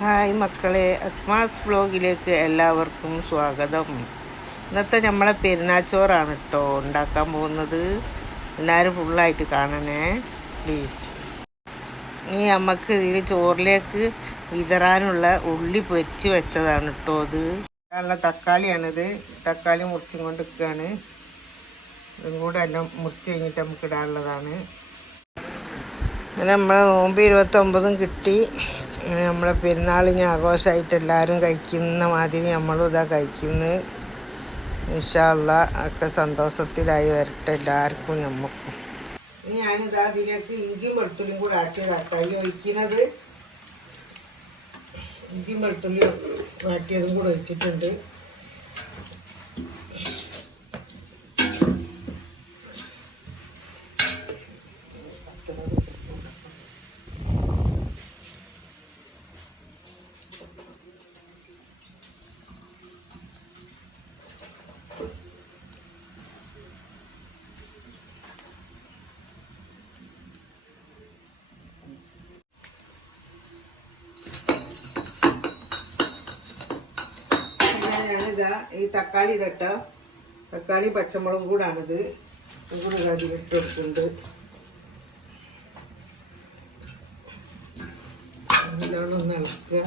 Hi മക്കളെ അസ്മാസ് ബ്ലോഗിലേക്ക് എല്ലാവർക്കും സ്വാഗതം. ഇന്നത്തെ നമ്മളെ പെരുന്നാച്ചോറാണ് കേട്ടോ ഉണ്ടാക്കാൻ പോകുന്നത്. എല്ലാവരും ഫുള്ളായിട്ട് കാണണേ പ്ലീസ് ഇനി നമുക്ക് ഇതിൽ ചോറിലേക്ക് വിതറാനുള്ള ഉള്ളി പൊരിച്ച് വെച്ചതാണ് കേട്ടോ ഇത്. ഉള്ള തക്കാളിയാണിത്. തക്കാളി മുറിച്ചും കൊണ്ട് നിൽക്കുകയാണ് ഇതും കൂടെ എല്ലാം മുറിച്ച് കഴിഞ്ഞിട്ട് നമുക്ക് ഇടാനുള്ളതാണ്. അങ്ങനെ നമ്മളെ നോമ്പ് ഇരുപത്തൊമ്പതും കിട്ടി. നമ്മളെ പെരുന്നാളിന് ആഘോഷമായിട്ട് എല്ലാവരും കഴിക്കുന്ന മാതിരി നമ്മളും ഇതാ കഴിക്കുന്നത് ഇൻഷാല്ല ഒക്കെ സന്തോഷത്തിലായി വരട്ടെ എല്ലാവർക്കും നമുക്കും ഇനി ഞാനിതാ അതിലേക്ക് ഇഞ്ചിയും വെളുത്തുള്ളിയും കൂടെ ആട്ടി തട്ടായി ഒഴിക്കുന്നത് ഇഞ്ചിയും വെളുത്തുള്ളിയും വാട്ടിയതും കൂടെ ഒഴിച്ചിട്ടുണ്ട്. ഞാനിതാ ഈ തക്കാളി തട്ടോ തക്കാളി പച്ചമുളകും കൂടാണിത്. ഇതും കൂടി അതിലിട്ട് കൊടുക്കുന്നുണ്ട്. നല്ലോണം ഒന്ന് ഇളക്കുക.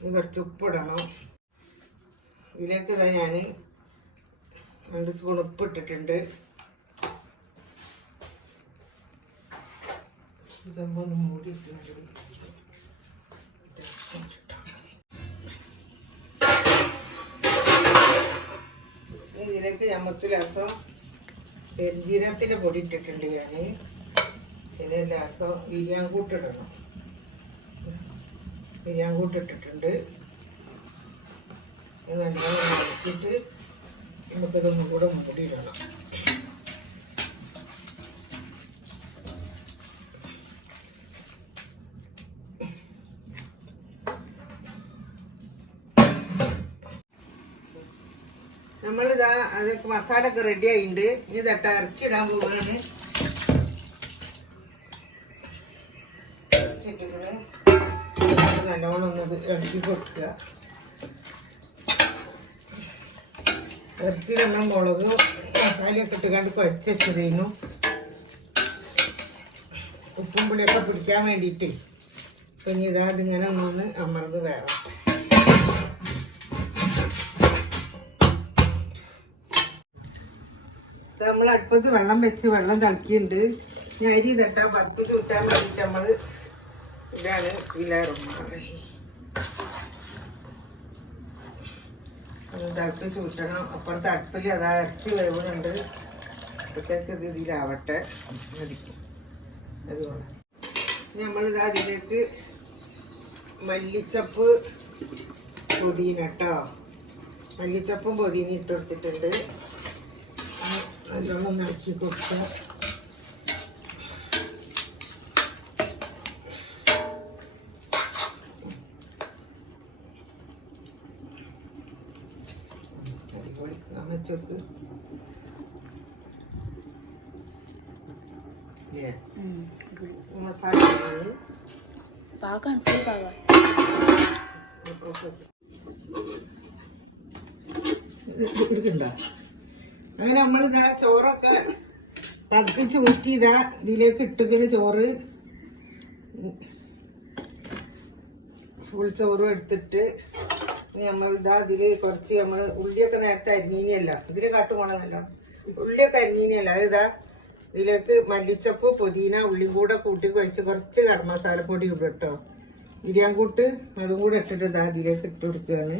ഇത് കുറച്ച് ഉപ്പിടണം. ഇതിലേക്ക് ഇതാ ഞാൻ രണ്ട് സ്പൂൺ ഉപ്പ് ഇതാകുമ്പോൾ ഒന്ന് മൂടി ഇതിലേക്ക് നമുക്ക് രസം പെരുംജീരകത്തിന്റെ പൊടി ഇട്ടിട്ടുണ്ട് ഞാൻ പിന്നെ രസം ബിരിയാങ്കൂട്ടിടണം ഇരിയാങ്കൂട്ടിട്ടിട്ടുണ്ട് ഇത് നല്ലോണം ഇളക്കിയിട്ട് നമുക്കിതൊന്നും കൂടെ മൂടിയിടണം. നമ്മളിതാ അതൊക്കെ മസാല ഒക്കെ റെഡി ആയിട്ടുണ്ട് ഇനി തട്ട ഇറച്ചിടാൻ പോവുകയാണ് നല്ലോണം ഒന്ന് ഇറക്കി കൊടുക്കുക. ഇറച്ചി നമ്മൾ മുളക് മസാലയൊക്കെ ഇട്ടുകൊണ്ട് കുഴച്ച് വെച്ചതേനു. ഉപ്പും പുളിയൊക്കെ പിടിക്കാൻ വേണ്ടിയിട്ട്. പിന്നെ ഇതാ ഇതിങ്ങനെ ഒന്ന് അമർന്ന് വേണം. നമ്മൾ അടുപ്പത്ത് വെള്ളം വെച്ച് വെള്ളം തിളക്കിയിട്ടുണ്ട്. ഇനി അരി തട്ടാൻ പത്ത് ചൂട്ടാൻ വേണ്ടിയിട്ട് നമ്മൾ ഇതാണ് ഇലാറുമാണ് തിളപ്പ് ചൂട്ടണം. അപ്പുറത്തെ അടുപ്പിൽ അതാ ഇറച്ചി വേവുന്നുണ്ട്. അപ്പോഴത്തേക്ക് ഇത് ഇതിലാവട്ടെ. മതിക്കും അതുകൊണ്ട് നമ്മളിതാ അതിലേക്ക് മല്ലിച്ചപ്പ് പൊതിന കേട്ടോ. മല്ലിച്ചപ്പും പൊതിന ഇട്ട് കൊടുത്തിട്ടുണ്ട്. നല്ലോണം ഇളക്കി കൊടുക്കുക നനച്ചോക്ക് മസാല. പാകാണ് ഫുൾ പാകാണ് എടുക്കണ്ട അങ്ങനെ നമ്മളിതാ ചോറൊക്കെ തപ്പിച്ച് ഊറ്റി ഇതാ ഇതിലേക്ക് ഇട്ടുകണ് ചോറ്. ഫുൾ ചോറും എടുത്തിട്ട് നമ്മൾ ഇതാ ഇതിൽ കുറച്ച് നമ്മൾ ഉള്ളിയൊക്കെ നേരത്തെ അരിഞ്ഞീനിയല്ല ഇതിൽ കാട്ടുപോണമല്ലോ ഉള്ളിയൊക്കെ അരിഞ്ഞീനിയല്ല ഇതാ ഇതിലേക്ക് മല്ലിച്ചപ്പ് പുതിന ഉള്ളിയും കൂടെ കൂട്ടി കുഴച്ച് കുറച്ച് ഗരം മസാലപ്പൊടി ഇടും കേട്ടോ. ഇരിയാൻകൂട്ട് അതും കൂടെ ഇട്ടിട്ട് ഇതാ ഇതിലേക്ക് ഇട്ട് കൊടുക്കുകയാണ്.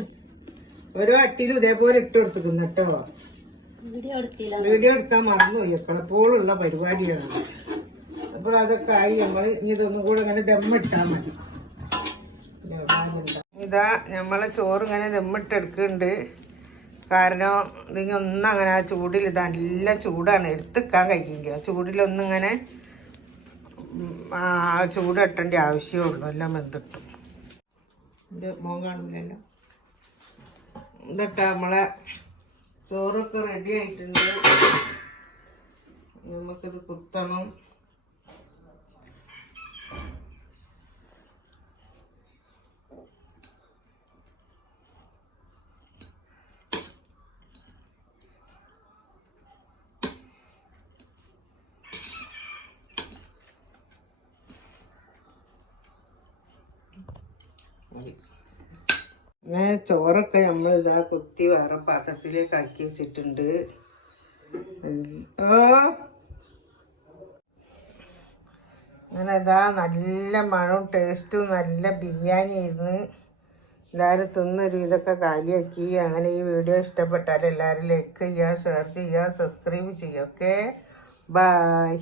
ഓരോ അട്ടിയിലും ഇതേപോലെ ഇട്ട് കൊടുത്തിരിക്കുന്നു കേട്ടോ. വീഡിയോ എടുക്കാൻ മറന്നുപോയി എപ്പോഴെപ്പോഴുള്ള പരിപാടിയാണ് അപ്പോൾ അതൊക്കെ ആയി നമ്മൾ ഇനി ഇതൊന്നും കൂടെ ഇങ്ങനെ ദമ്മിട്ടാൽ മതി. ഇതാ നമ്മളെ ചോറ് ഇങ്ങനെ ദമ്മിട്ടെടുക്കുന്നുണ്ട് കാരണം ഇതിനൊന്നും അങ്ങനെ ആ ചൂടിൽ ഇത് നല്ല ചൂടാണ്. എടുത്തിക്കാൻ കഴിയില്ല. ചൂടിലൊന്നിങ്ങനെ ഉം, ആ ചൂട് ഇട്ടേണ്ട ആവശ്യമേ എല്ലാം വെന്തിട്ടും. മോൻ കാണില്ലല്ലോ എന്നിട്ട് നമ്മളെ ചോറൊക്കെ റെഡി ആയിട്ടുണ്ട് നമുക്കിത് കുത്തണം മതി. അങ്ങനെ ചോറൊക്കെ നമ്മൾ ഇതാ കുത്തി വേറെ പാത്രത്തിലേക്ക് ആക്കി വെച്ചിട്ടുണ്ട്. ഓ. അങ്ങനെ ഇതാ നല്ല മണവും ടേസ്റ്റും നല്ല ബിരിയാണി ആയിരുന്നു. എല്ലാവരും തിന്നൊരു ഇതൊക്കെ കാലിയാക്കി. അങ്ങനെ ഈ വീഡിയോ ഇഷ്ടപ്പെട്ടാൽ എല്ലാവരും ലൈക്ക് ചെയ്യുക ഷെയർ ചെയ്യുക സബ്സ്ക്രൈബ് ചെയ്യുക. Okay bye